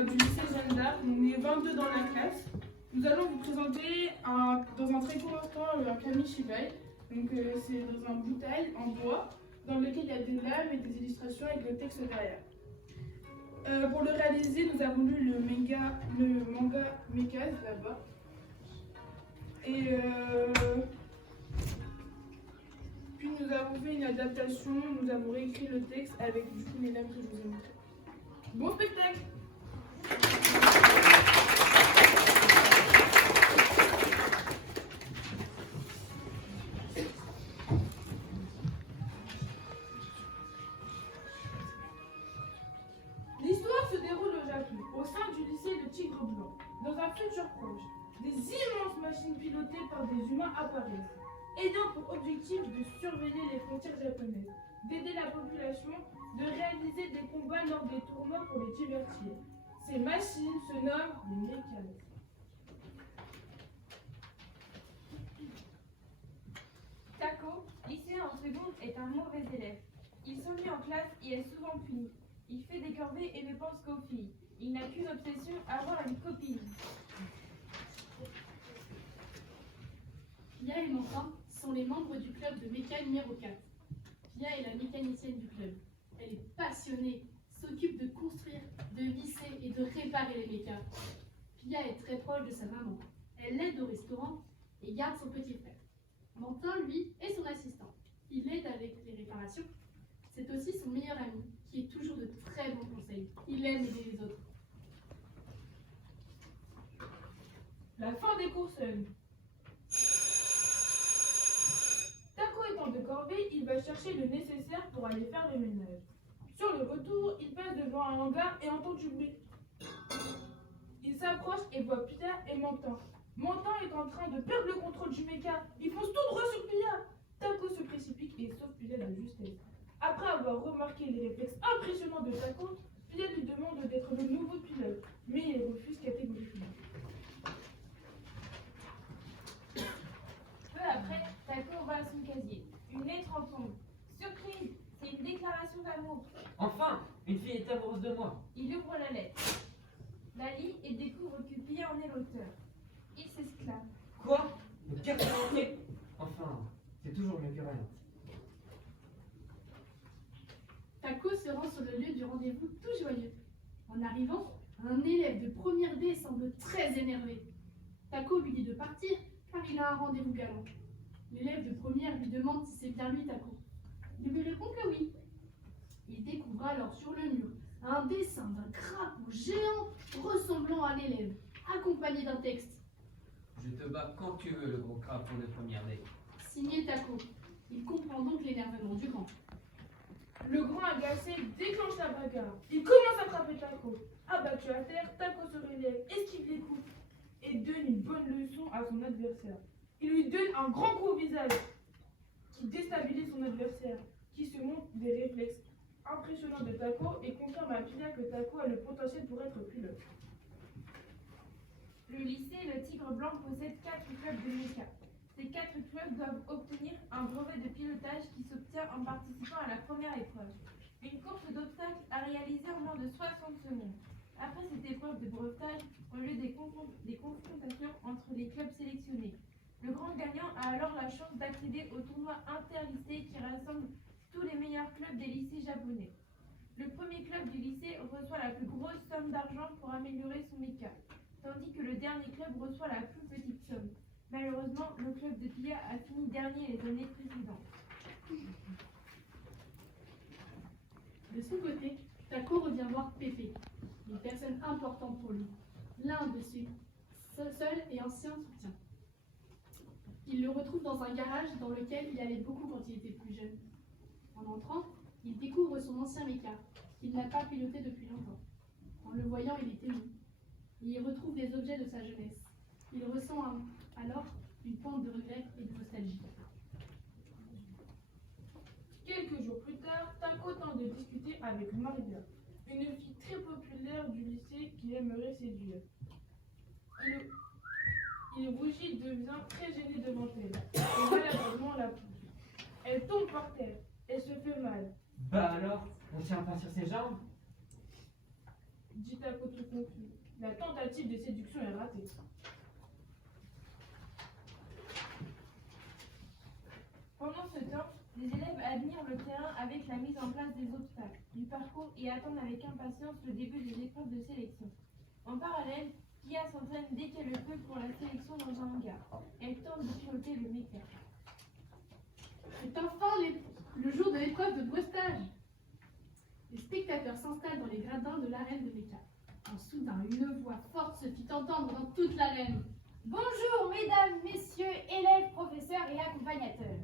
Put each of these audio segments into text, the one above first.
du lycée Jeanne d'Arc. On est 22 dans la classe. Nous allons vous présenter dans un très court instant un kamishibai. Donc c'est dans un bouteille en bois dans lequel il y a des lames et des illustrations avec le texte derrière. Pour le réaliser, nous avons lu le manga Mekaz là-bas. Et puis nous avons fait une adaptation, nous avons réécrit le texte avec du coup les lames que je vous ai montrées. Bon spectacle! L'histoire se déroule au Japon, au sein du lycée de Tigre Blanc. Dans un futur proche, des immenses machines pilotées par des humains apparaissent, ayant pour objectif de surveiller les frontières japonaises, d'aider la population, de réaliser des combats lors des tournois pour les divertir. Ces machines se nomment les Mekaz. Tako, lycéen en seconde, est un mauvais élève. Il s'ennuie en classe et est souvent puni. Il fait des corvées et ne pense qu'aux filles. Il n'a qu'une obsession, avoir une copine. Pia et Mantin sont les membres du club de méca numéro 4. Pia est la mécanicienne du club. Elle est passionnée, s'occupe de construire, de visser et de réparer les mécas. Pia est très proche de sa maman. Elle l'aide au restaurant et garde son petit frère. Mantin, lui, est son assistant. Il l'aide avec les réparations. C'est aussi son meilleur ami, qui est toujours de très bons conseils. Il aime aider les autres. La fin des cours sonne. Tako étant de corvée, il va chercher le nécessaire pour aller faire le ménage. Sur le retour, il passe devant un hangar et entend du bruit. Il s'approche et voit Pia et Mantin. Mantin est en train de perdre le contrôle du méca. Il fonce tout droit sur Pia. Tako se précipite et sauve Pia de justesse. Après avoir remarqué les réflexes impressionnants de Tako, Pia lui demande d'être le nouveau pilote, mais il refuse catégoriquement. Peu après, Tako va à son casier. Une lettre en tombe. Surprise, c'est une déclaration d'amour. Enfin, une fille est amoureuse de moi. Il ouvre la lettre, la lit et découvre que Pia en est l'auteur. Il s'exclame. Quoi? Le carte d'entrée? Enfin, c'est toujours mieux que rien. Tako se rend sur le lieu du rendez-vous tout joyeux. En arrivant, un élève de première D semble très énervé. Tako lui dit de partir car il a un rendez-vous galant. L'élève de première lui demande si c'est bien lui Tako. Il lui répond que oui. Il découvre alors sur le mur un dessin d'un crapaud géant ressemblant à l'élève, accompagné d'un texte. Je te bats quand tu veux, le gros crapaud de première D. Signé Tako. Il comprend donc l'énervement du grand. Le grand agacé déclenche la bagarre. Il commence à frapper Tako. Abattu à terre, Tako se relève, esquive les coups et donne une bonne leçon à son adversaire. Il lui donne un grand coup au visage qui déstabilise son adversaire, qui se montre des réflexes impressionnants de Tako et confirme à Pia que Tako a le potentiel pour être pilote. Le lycée Le Tigre Blanc possède 4 clubs de méca. Ces 4 clubs doivent obtenir un brevet de pilotage qui s'obtient en participant à la première épreuve. Une course d'obstacles à réaliser en moins de 60 secondes. Après cette épreuve de brevetage, ont lieu des confrontations entre les clubs sélectionnés. Le grand gagnant a alors la chance d'accéder au tournoi interlycée qui rassemble tous les meilleurs clubs des lycées japonais. Le premier club du lycée reçoit la plus grosse somme d'argent pour améliorer son méca, tandis que le dernier club reçoit la plus petite somme. Malheureusement, le club de Pia a fini dernier les années précédentes. De son côté, Tako revient voir Pépé, une personne importante pour lui, l'un de ses seuls et anciens soutiens. Il le retrouve dans un garage dans lequel il allait beaucoup quand il était plus jeune. En entrant, il découvre son ancien méca, qu'il n'a pas piloté depuis longtemps. En le voyant, il est ému. Il y retrouve des objets de sa jeunesse. Il ressent alors une pointe de regret et de nostalgie. Quelques jours plus tard, Tako tente de discuter avec Maria, une fille très populaire du lycée qu'il aimerait séduire. Il rougit et devient très gêné devant elle, et maladroitement la pousse. Elle tombe par terre, elle se fait mal. Bah alors, on tient pas sur ses jambes? dit Taco tout confus. La tentative de séduction est ratée. Pendant ce temps, les élèves admirent le terrain avec la mise en place des obstacles, du parcours et attendent avec impatience le début des épreuves de sélection. En parallèle, Pia s'entraîne dès qu'elle le peut pour la sélection dans un hangar. Elle tente de piloter le méca. C'est enfin le jour de l'épreuve de brevetage. Les spectateurs s'installent dans les gradins de l'arène de Mecha. Quand soudain, une voix forte se fit entendre dans toute l'arène. Bonjour mesdames, messieurs, élèves, professeurs et accompagnateurs.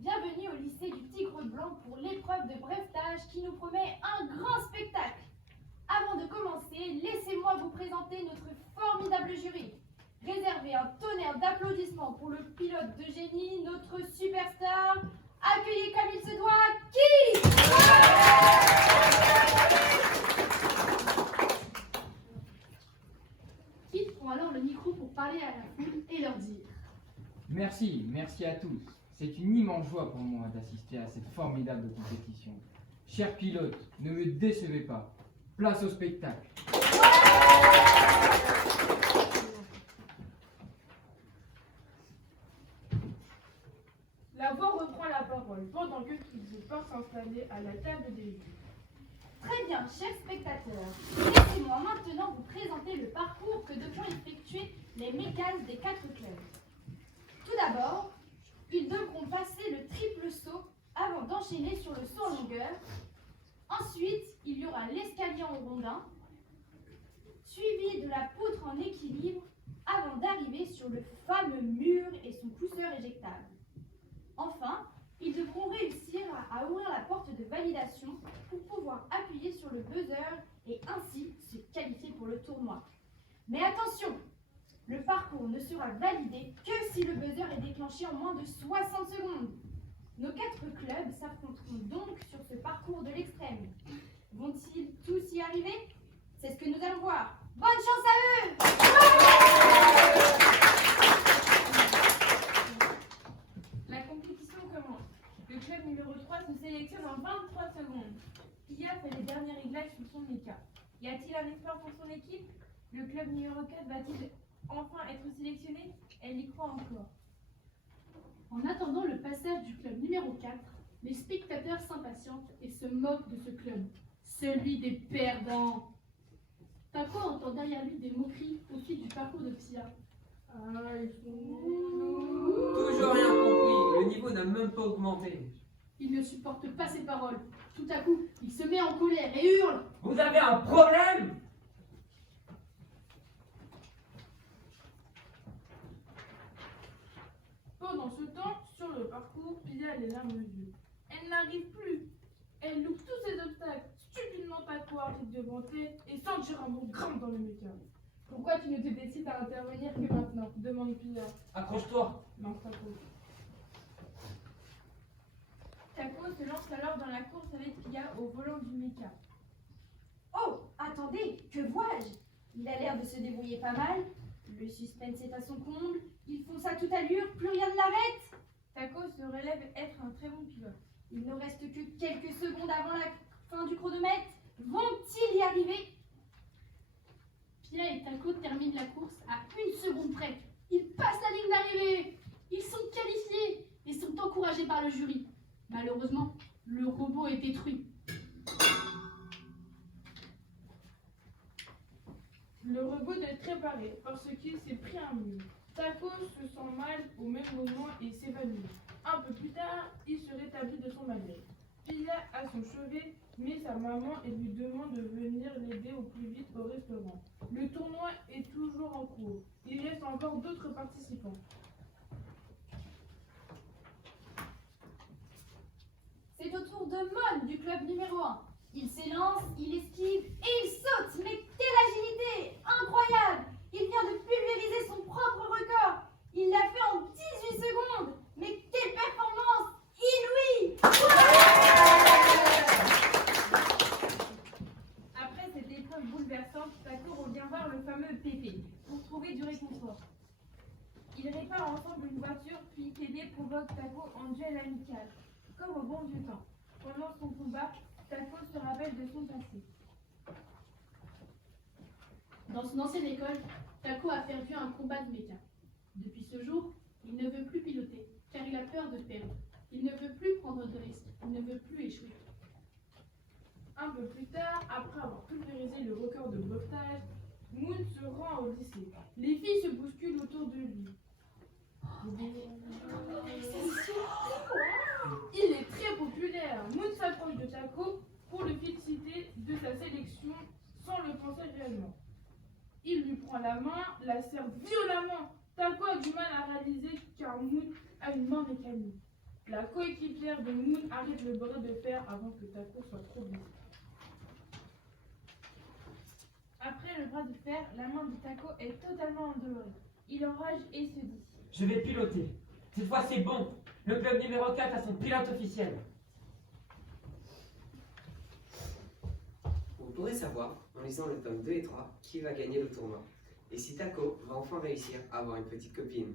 Bienvenue au lycée du Tigre Blanc pour l'épreuve de brevetage qui nous promet un grand spectacle. Avant de commencer, laissez-moi vous présenter notre formidable jury. Réservez un tonnerre d'applaudissements pour le pilote de génie, notre superstar. Accueillez comme il se doit, qui Kit prend alors le micro pour parler à la foule et leur dire. Merci à tous. C'est une immense joie pour moi d'assister à cette formidable compétition. Chers pilotes, ne me décevez pas. Place au spectacle. La voix reprend la parole pendant que tous partent s'installer à la table des juges. Très bien, chers spectateurs. Laissez-moi maintenant vous présenter le parcours que devront effectuer les mécas des 4 clubs. Tout d'abord, ils devront passer le triple saut avant d'enchaîner sur le saut en longueur. Ensuite, il y aura l'escalier en rondin, suivi de la poutre en équilibre avant d'arriver sur le fameux mur et son pousseur éjectable. Enfin, ils devront réussir à ouvrir la porte de validation pour pouvoir appuyer sur le buzzer et ainsi se qualifier pour le tournoi. Mais attention, le parcours ne sera validé que si le buzzer est déclenché en moins de 60 secondes. Nos 4 clubs s'affronteront donc sur ce parcours de l'extrême. Vont-ils tous y arriver? C'est ce que nous allons voir. Bonne chance à eux! La compétition commence. Le club numéro 3 se sélectionne en 23 secondes. Pia fait les derniers réglages sur son méca. Y a-t-il un espoir pour son équipe? Le club numéro 4 va-t-il enfin être sélectionné? Elle y croit encore. En attendant le passage du club numéro 4, les spectateurs s'impatientent et se moquent de ce club, celui des perdants. Taco entend derrière lui des moqueries au fil du parcours de Pia. Ah, ils sont... Toujours rien compris, le niveau n'a même pas augmenté. Il ne supporte pas ces paroles. Tout à coup, il se met en colère et hurle. Vous avez un problème? Pendant ce temps, sur le parcours, Pia a les larmes aux yeux. Elle n'arrive plus. Elle loupe tous ses obstacles, stupidement Taco arrive devant elle et sentir un mot grimpe dans le méca. Pourquoi tu ne te décides à intervenir que maintenant? Demande Pia. Accroche-toi. Non, Taco. Taco se lance alors dans la course avec Pia au volant du méca. Oh, attendez, que vois-je? Il a l'air de se débrouiller pas mal. Le suspense est à son comble. Ils font ça à toute allure, plus rien ne l'arrête. Taco se relève être un très bon pilote. Il ne reste que quelques secondes avant la fin du chronomètre. Vont-ils y arriver? Pia et Taco terminent la course à 1 seconde près. Ils passent la ligne d'arrivée. Ils sont qualifiés et sont encouragés par le jury. Malheureusement, le robot est détruit. Le robot est préparé parce qu'il s'est pris un mur. Taco se sent mal au même moment et s'évanouit. Un peu plus tard, il se rétablit de son malaise. Pia a son chevet, met sa maman et lui demande de venir l'aider au plus vite au restaurant. Le tournoi est toujours en cours. Il reste encore d'autres participants. C'est au tour de Mon du club numéro 1. Il s'élance, il esquive et il saute. Mais quelle agilité! Incroyable! Il vient de pulvériser son propre record. Il l'a fait en 18 secondes. Mais quelle performance inouïe! Après cette épreuve bouleversante, Taco revient voir le fameux Pépé pour trouver du réconfort. Ils réparent ensemble une voiture, puis Pépé provoque Taco en duel amical, comme au bon vieux temps. Pendant son combat, Taco se rappelle de son passé. Dans son ancienne école, Tako a perdu un combat de méca. Depuis ce jour, il ne veut plus piloter, car il a peur de perdre. Il ne veut plus prendre de risques, il ne veut plus échouer. Un peu plus tard, après avoir pulvérisé le record de brevetage, Moon se rend au lycée. Les filles se bousculent autour de lui. Il est très populaire. Moon s'approche de Tako pour le féliciter de sa sélection sans le penser réellement. Il lui prend la main, la serre violemment. Tako a du mal à réaliser car Moon a une main mécanique. La coéquipière de Moon arrête le bras de fer avant que Tako soit trop blessé. Après le bras de fer, la main de Tako est totalement endolorie. Il enrage et se dit. Je vais piloter. Cette fois, c'est bon. Le club numéro 4 a son pilote officiel. Vous pourrez savoir, en lisant le tome 2 et 3, qui va gagner le tournoi. Et si Tako va enfin réussir à avoir une petite copine.